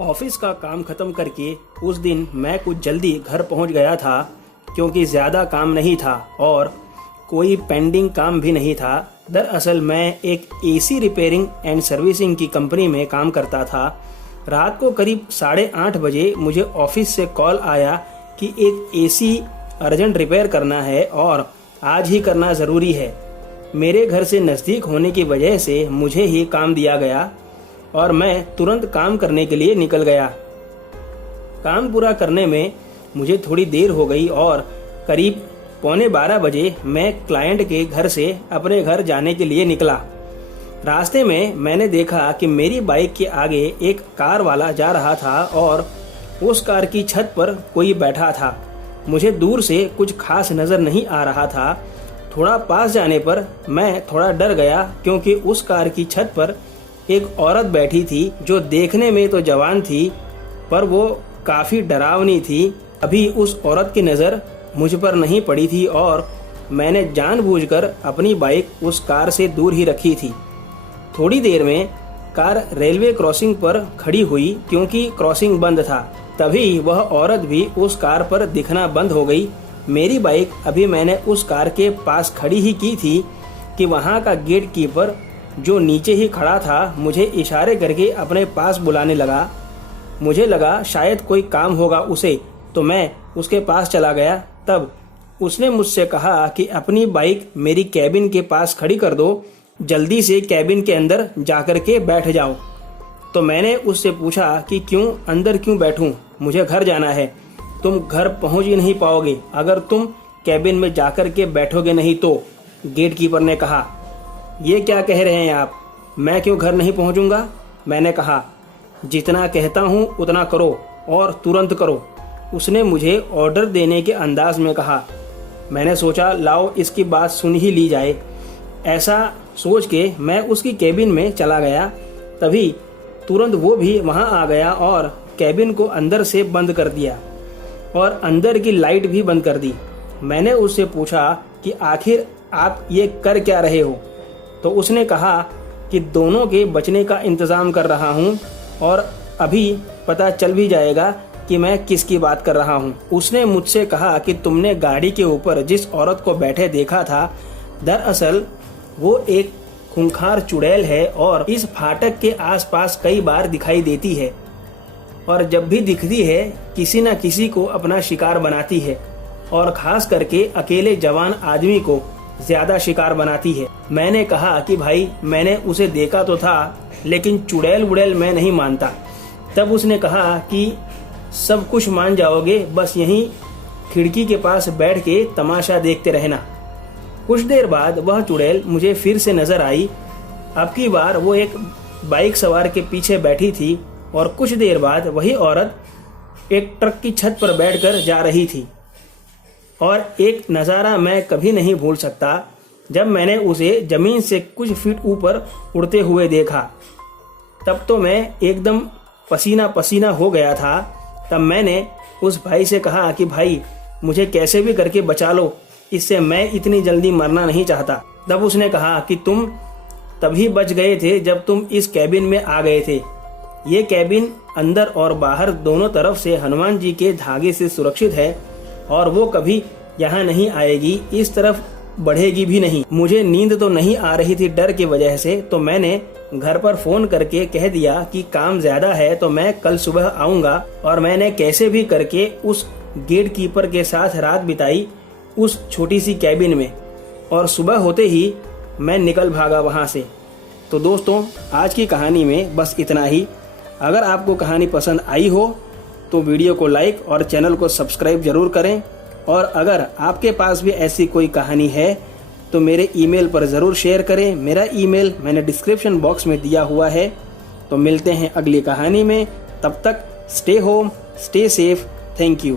Office का काम खत्म करके उस दिन मैं कुछ जल्दी घर पहुंच गया था, क्योंकि ज़्यादा काम नहीं था और कोई पेंडिंग काम भी नहीं था। दरअसल मैं एक एसी रिपेयरिंग एंड सर्विसिंग की कंपनी में काम करता था। रात को करीब 8:30 बजे मुझे ऑफिस से कॉल आया कि एक एसी अर्जेंट रिपेयर करना है और आज ही करना ज़रूरी है। मेरे घर से नज़दीक होने की वजह से मुझे ही काम दिया गया और मैं तुरंत काम करने के लिए निकल गया। काम पूरा करने में मुझे थोड़ी देर हो गई और करीब 11:15 बजे मैं क्लाइंट के घर से अपने घर जाने के लिए निकला। रास्ते में मैंने देखा कि मेरी बाइक के आगे एक कार वाला जा रहा था और उस कार की छत पर कोई बैठा था। मुझे दूर से कुछ खास नज़र नहीं आ रहा था। थोड़ा पास जाने पर मैं थोड़ा डर गया, क्योंकि उस कार की छत पर एक औरत बैठी थी जो देखने में तो जवान थी, पर वो काफ़ी डरावनी थी। अभी उस औरत की नज़र मुझ पर नहीं पड़ी थी और मैंने जानबूझकर अपनी बाइक उस कार से दूर ही रखी थी। थोड़ी देर में कार रेलवे क्रॉसिंग पर खड़ी हुई, क्योंकि क्रॉसिंग बंद था। तभी वह औरत भी उस कार पर दिखना बंद हो गई। मेरी बाइक अभी मैंने उस कार के पास खड़ी ही की थी कि वहाँ का गेट कीपर जो नीचे ही खड़ा था मुझे इशारे करके अपने पास बुलाने लगा। मुझे लगा शायद कोई काम होगा उसे, तो मैं उसके पास चला गया। तब उसने मुझसे कहा कि अपनी बाइक मेरी कैबिन के पास खड़ी कर दो, जल्दी से कैबिन के अंदर जाकर के बैठ जाओ। तो मैंने उससे पूछा कि क्यों, अंदर क्यों बैठूं? मुझे घर जाना है। तुम घर पहुंच ही नहीं पाओगे अगर तुम कैबिन में जाकर के बैठोगे नहीं तो, गेट कीपर ने कहा। ये क्या कह रहे हैं आप? मैं क्यों घर नहीं पहुंचूंगा? मैंने कहा, जितना कहता हूं उतना करो और तुरंत करो। उसने मुझे ऑर्डर देने के अंदाज में कहा। मैंने सोचा लाओ इसकी बात सुन ही ली जाए। ऐसा सोच के मैं उसकी कैबिन में चला गया। तभी तुरंत वो भी वहां आ गया और कैबिन को अंदर से बंद कर दिया और अंदर की लाइट भी बंद कर दी। मैंने उससे पूछा कि आखिर आप ये कर क्या रहे हो? तो उसने कहा कि दोनों के बचने का इंतज़ाम कर रहा हूँ और अभी पता चल भी जाएगा कि मैं किसकी बात कर रहा हूँ। उसने मुझसे कहा कि तुमने गाड़ी के ऊपर जिस औरत को बैठे देखा था, दरअसल वो एक खूंखार चुड़ैल है और इस फाटक के आसपास कई बार दिखाई देती है और जब भी दिखती है किसी न किसी को अपना शिकार बनाती है और खास करके अकेले जवान आदमी को ज्यादा शिकार बनाती है। मैंने कहा कि भाई मैंने उसे देखा तो था, लेकिन चुड़ैल वुड़ैल मैं नहीं मानता। तब उसने कहा कि सब कुछ मान जाओगे, बस यहीं खिड़की के पास बैठ के तमाशा देखते रहना। कुछ देर बाद वह चुड़ैल मुझे फिर से नजर आई। अब की बार वो एक बाइक सवार के पीछे बैठी थी और कुछ देर बाद वही औरत एक ट्रक की छत पर बैठकर जा रही थी। और एक नज़ारा मैं कभी नहीं भूल सकता, जब मैंने उसे जमीन से कुछ फीट ऊपर उड़ते हुए देखा। तब तो मैं एकदम पसीना पसीना हो गया था। तब मैंने उस भाई से कहा कि भाई मुझे कैसे भी करके बचा लो, इससे मैं इतनी जल्दी मरना नहीं चाहता। तब उसने कहा कि तुम तभी बच गए थे जब तुम इस कैबिन में आ गए थे। ये कैबिन अंदर और बाहर दोनों तरफ से हनुमान जी के धागे से सुरक्षित है और वो कभी यहाँ नहीं आएगी, इस तरफ बढ़ेगी भी नहीं। मुझे नींद तो नहीं आ रही थी डर की वजह से, तो मैंने घर पर फोन करके कह दिया कि काम ज्यादा है तो मैं कल सुबह आऊंगा। और मैंने कैसे भी करके उस गेट कीपर के साथ रात बिताई उस छोटी सी कैबिन में और सुबह होते ही मैं निकल भागा वहां से। तो दोस्तों, आज की कहानी में बस इतना ही। अगर आपको कहानी पसंद आई हो तो वीडियो को लाइक और चैनल को सब्सक्राइब जरूर करें। और अगर आपके पास भी ऐसी कोई कहानी है तो मेरे ईमेल पर ज़रूर शेयर करें। मेरा ईमेल मैंने डिस्क्रिप्शन बॉक्स में दिया हुआ है। तो मिलते हैं अगली कहानी में। तब तक stay home, stay safe. Thank you.